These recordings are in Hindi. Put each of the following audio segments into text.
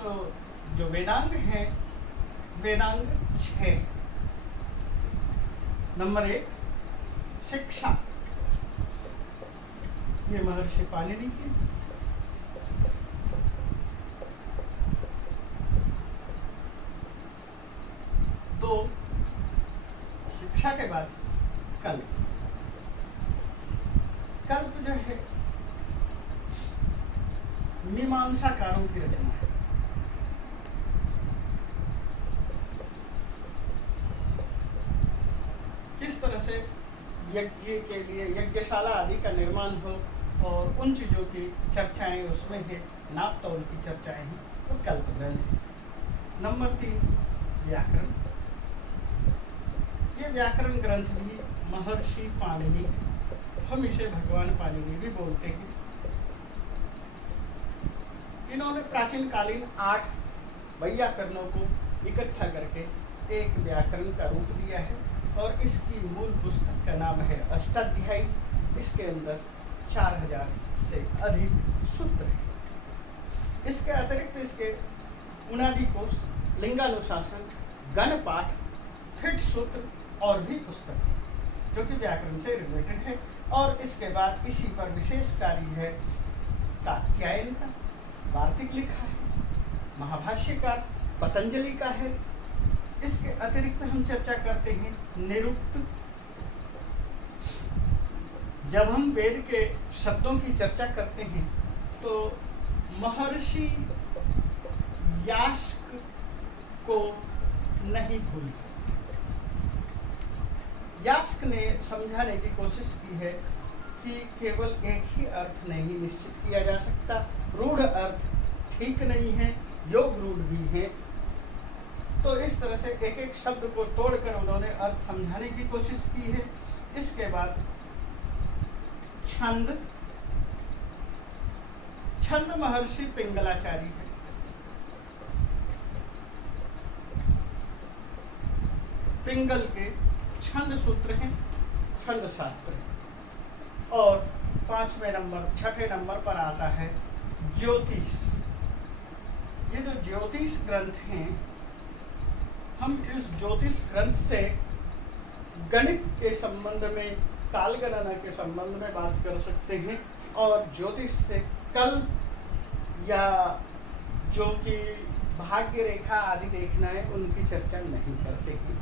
तो जो वेदांग हैं, वेदांग 6। नंबर 1 शिक्षा, ये महर्षि पाणिनि की। तो शिक्षा के बाद कल्प। कल्प जो है मीमांसाकारों की रचना है। किस तरह से यज्ञ के लिए यज्ञशाला आदि का निर्माण हो और उन चीज़ों की चर्चाएं उसमें है, नाप तौल की चर्चाएं हैं, तो कल्प ग्रंथ है। नंबर 3 व्याकरण। ये व्याकरण ग्रंथ भी महर्षि पाणिनि, हम इसे भगवान पाणिनि भी बोलते हैं। इन्होंने प्राचीन कालीन 8 वैयाकरणों को इकट्ठा करके एक व्याकरण का रूप दिया है और इसकी मूल पुस्तक का नाम है अष्टाध्यायी। इसके अंदर 4000 से अधिक सूत्र हैं। इसके अतिरिक्त इसके उनादि कोश, लिंगानुशासन, गणपाठ, फिट सूत्र और भी पुस्तक है जो कि व्याकरण से रिलेटेड है। और इसके बाद इसी पर विशेष कार्य है कात्यायन का, वार्तिक लिखा है, महाभाष्यकार पतंजलि का है। इसके अतिरिक्त हम चर्चा करते हैं निरुक्त। जब हम वेद के शब्दों की चर्चा करते हैं तो महर्षि यास्क को नहीं भूल सकते। यास्क ने समझाने की कोशिश की है कि केवल एक ही अर्थ नहीं निश्चित किया जा सकता, रूढ़ अर्थ ठीक नहीं है, योग रूढ़ भी है। तो इस तरह से एक एक शब्द को तोड़कर उन्होंने अर्थ समझाने की कोशिश की है। इसके बाद छंद। छंद महर्षि पिंगलाचारी है। पिंगल के छंद सूत्र हैं, छंद शास्त्र है। और 6 नंबर पर आता है ज्योतिष। ये जो ज्योतिष ग्रंथ हैं, हम इस ज्योतिष ग्रंथ से गणित के संबंध में, काल गणना के संबंध में बात कर सकते हैं और ज्योतिष से कल्प या जो कि भाग्य रेखा आदि देखना है उनकी चर्चा नहीं करते हैं।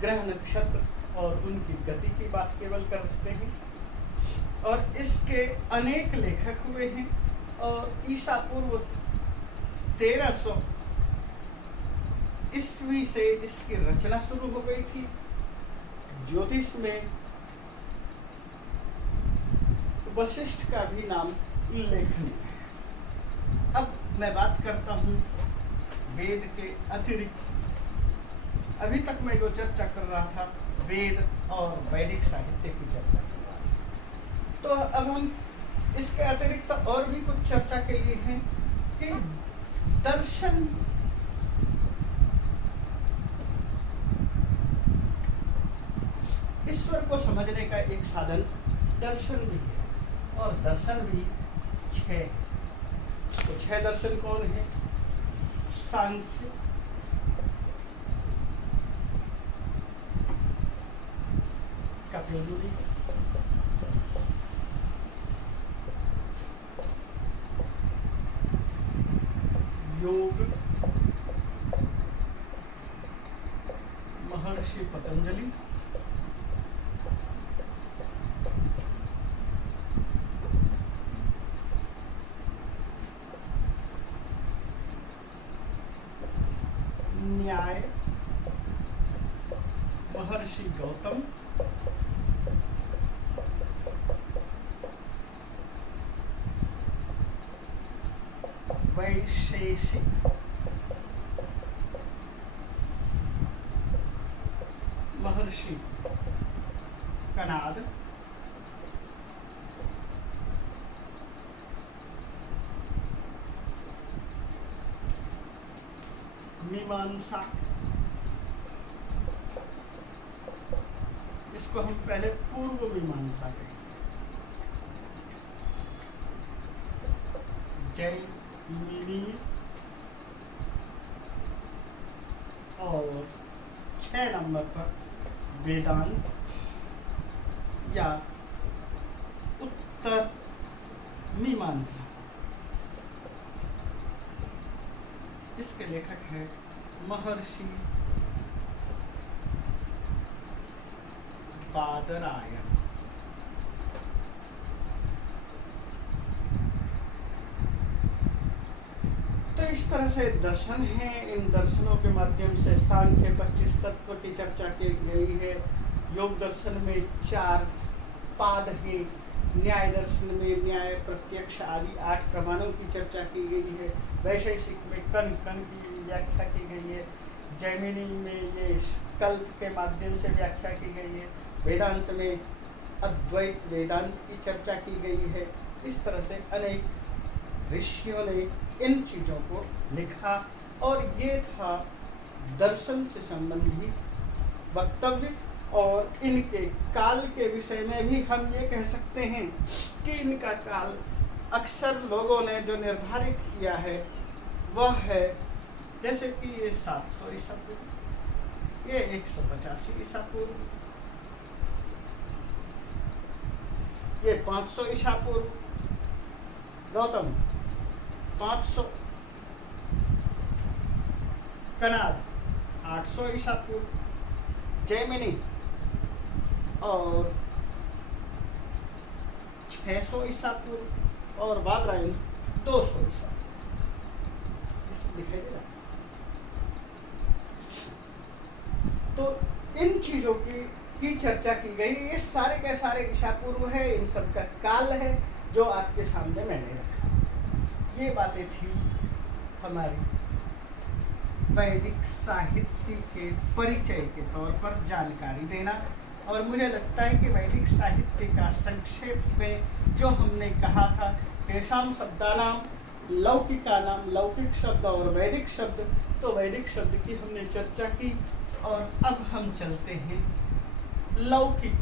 ग्रह नक्षत्र और उनकी गति की बात केवल करते हैं। और इसके अनेक लेखक हुए हैं और ईसा पूर्व 1300 ईस्वी से इसकी रचना शुरू हो गई थी। ज्योतिष में वशिष्ठ का भी नाम उल्लेखनीय है। अब मैं बात करता हूँ वेद के अतिरिक्त। अभी तक मैं जो चर्चा कर रहा था वेद और वैदिक साहित्य की चर्चा कर रहा था। तो अब हम इसके अतिरिक्त और भी कुछ चर्चा के लिए हैं कि दर्शन ईश्वर को समझने का एक साधन दर्शन भी है और दर्शन भी 6। तो 6 दर्शन कौन है? सांख्य, कपिलमुनि, योग महर्षि पतंजलि, न्याय महर्षि गौतम, वैशेषिक महर्षि कणाद, मीमांसा, इसको हम पहले पूर्व मीमांसा कहेंगे। जैमिनी, नंबर पर वेदांत या उत्तर मीमांसा। इसके लेखक है महर्षि बादरायण। तो इस तरह से दर्शन है। इन दर्शनों के माध्यम से सांख्य 25 तत्व की चर्चा की गई है। योग दर्शन में 4 पाद हैं। न्याय दर्शन में न्याय, प्रत्यक्ष आदि 8 प्रमाणों की चर्चा की गई है। वैशेषिक में कण कण की व्याख्या की गई है। जैमिनी में ये कल्प के माध्यम से व्याख्या की गई है। वेदांत में अद्वैत वेदांत की चर्चा की गई है। इस तरह से अनेक ऋषियों ने इन चीज़ों को लिखा और ये था दर्शन से संबंधित वक्तव्य। और इनके काल के विषय में भी हम ये कह सकते हैं कि इनका काल अक्सर लोगों ने जो निर्धारित किया है वह है, जैसे कि ये 700 ईसा पूर्व, ये 185 ईसा पूर्व, ये 500 ईसा पूर्व, गौतम 500, कनाद 800 ईसा पूर्व, जैमिनी और 600 ईसा पूर्व और बादरायण 200 ईसा। दिखाई दे रहा। तो इन चीजों की चर्चा की गई। ये सारे के सारे ईसा पूर्व है। इन सब का काल है जो आपके सामने मैंने रखा। ये बातें थी हमारी वैदिक साहित्य के परिचय के तौर पर जानकारी देना। और मुझे लगता है कि वैदिक साहित्य का संक्षेप में जो हमने कहा था, तेषां शब्दानाम लौकिकानाम, लौकिक शब्द और वैदिक शब्द, तो वैदिक शब्द की हमने चर्चा की। और अब हम चलते हैं लौकिक